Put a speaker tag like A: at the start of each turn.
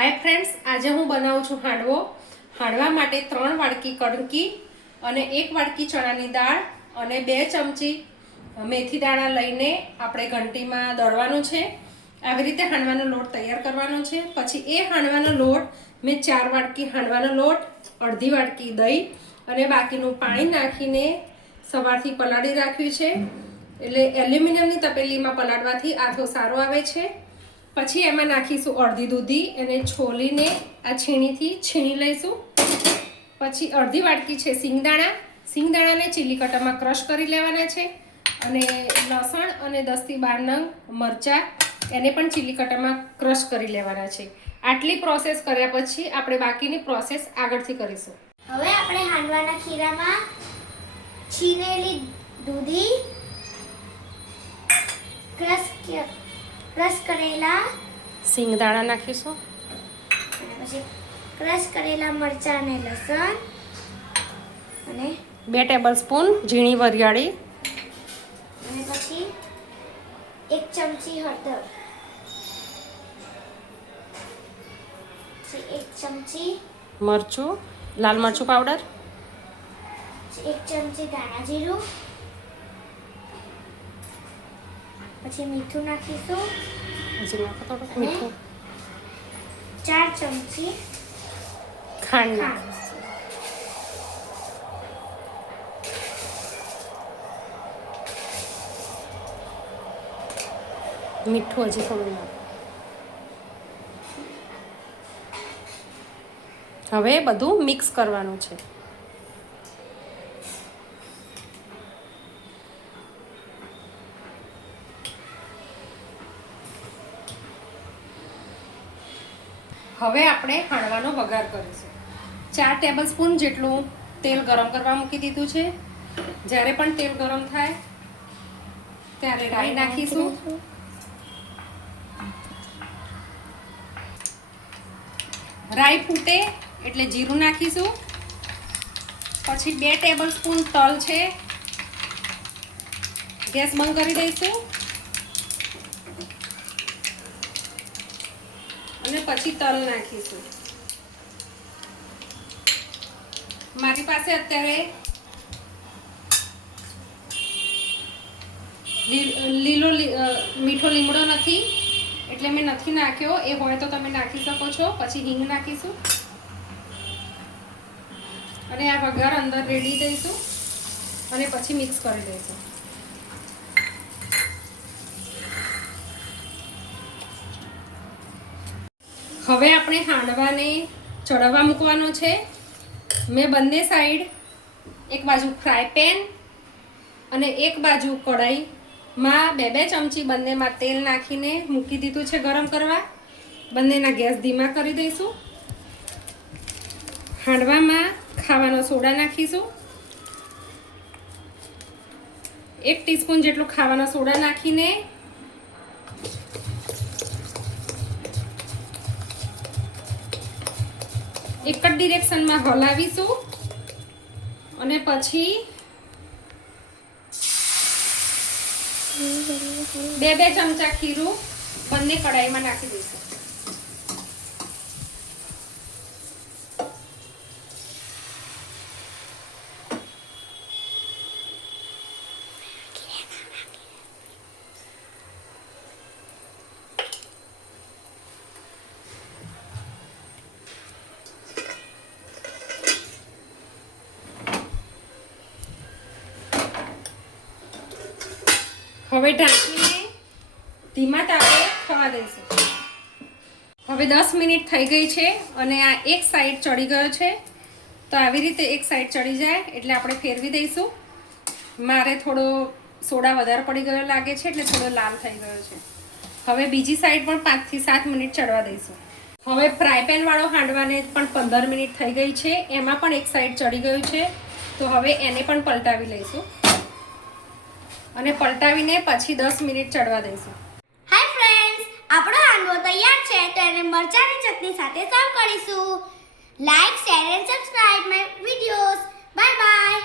A: Hi friends આજે હું બનાવું છું હાંડવો. હાંડવા માટે ત્રણ વાડકી કણકી અને એક વાડકી ચણાની દાળ અને બે ચમચી મેથી દાણા લઈને આપણે ઘંટીમાં દળવાનું છે. આવી રીતે હાંડવાનો લોટ તૈયાર કરવાનો છે. પછી એ હાંડવાનો લોટ મેં ચાર વાડકી હાંડવાનો લોટ, અડધી વાડકી દહીં અને બાકીનું પાણી નાખીને સવારથી પલાળી રાખ્યું છે. એટલે એલ્યુમિનિયમની તપેલીમાં પલાળવાથી આથો સારો આવે છે. પછી એમાં નાખીશું અડધી દૂધી એને છોલીને આ છીણીથી છીણી લઈશું. પછી અડધી વાટકી છે સિંગદાણા. સિંગદાણાને ચીલી કટરમાં ક્રશ કરી લેવાના છે અને લસણ અને દસથી બાર નંગ મરચાં એને પણ ચીલી કટરમાં ક્રશ કરી લેવાના છે. આટલી પ્રોસેસ કર્યા પછી આપણે બાકીની પ્રોસેસ આગળથી કરીશું.
B: હવે આપણે હાંડવાના ખીરામાં છીનેલી દૂધી ક્રશ ક્રશ કરેલા
A: સિંગદાણા નાખીશું.
B: પછી ક્રશ કરેલા મરચાં અને લસણ. અને
A: બે ટેબલ સ્પૂન ઝીણી વરિયાળી.
B: અને પછી એક ચમચી હળદર. એક ચમચી
A: મરચું લાલ મરચું પાવડર
B: એક ચમચી ધાણા જીરું. પછી મીઠું નાખીશું.
A: નાખો થોડુંક મીઠું.
B: ચાર ચમચી
A: ખાંડ
B: ખાંડ.
A: નાખીશું મીઠું હજી થોડું નાખો. હવે બધું મિક્સ કરવાનું છે. હવે આપણે હાંડવાનો વઘાર કરીશું. ચાર ટેબલ સ્પૂન જેટલું તેલ ગરમ કરવા મૂકી દીધું છે. જ્યારે પણ તેલ ગરમ થાય ત્યારે રાઈ નાખીશું. રાઈ ફૂટે એટલે જીરું નાખીશું. પછી બે ટેબલ સ્પૂન તલ છે. ગેસ બંધ કરી દઈશું. અને પછી તલ નાખીશું. મારી પાસે અત્યારે લીલો મીઠો લીમડો નથી, એટલે મેં નથી નાખ્યો. એ હોય તો તમે નાખી શકો છો. પછી હિંગ નાખીશું. અને આ વઘાર અંદર રેડી દઈશું. અને પછી મિક્સ કરી દઈશું. હવે આપણે હાંડવાને ચડાવવા મૂકવાનો છે. મેં બંને સાઈડ એક બાજુ ફ્રાય પેન અને એક બાજુ કઢાઈમાં બે બે ચમચી બંનેમાં તેલ નાખીને મૂકી દીધું છે ગરમ કરવા. બંનેના ગેસ ધીમા કરી દઈશું. હાંડવામાં ખાવાનો સોડા નાખીશું. એક ટીસ્પૂન જેટલું ખાવાનો સોડા નાખીને એક જ ડિરેક્શનમાં હલાવીશું. અને પછી બે બે ચમચા ખીરું બંને કડાઈમાં નાખી દઈશું. હવે ઢાંકીને ધીમા તાપે થવા દઈશું હવે દસ મિનિટ થઈ ગઈ છે અને આ એક સાઈડ ચડી ગયો છે. તો આવી રીતે એક સાઈડ ચડી જાય એટલે આપણે ફેરવી દઈશું. મારે થોડો સોડા વધારે પડી ગયો લાગે છે એટલે થોડો લાલ થઈ ગયો છે. હવે બીજી સાઈડ પણ પાંચથી સાત મિનિટ ચડવા દઈશું. હવે ફ્રાય પેનવાળો હાંડવાને પણ પંદર મિનિટ થઈ ગઈ છે. એમાં પણ એક સાઈડ ચડી ગયું છે. તો હવે એને પણ પલટાવી લઈશું. અને પલટાવીને પછી દસ મિનિટ ચડવા દઈશું.
B: હાય ફ્રેન્ડ્સ આપણો હાંડવો તૈયાર છે તો એને મરચાંની ચટણી સાથે સર્વ કરીશું. Like share and subscribe my videos bye bye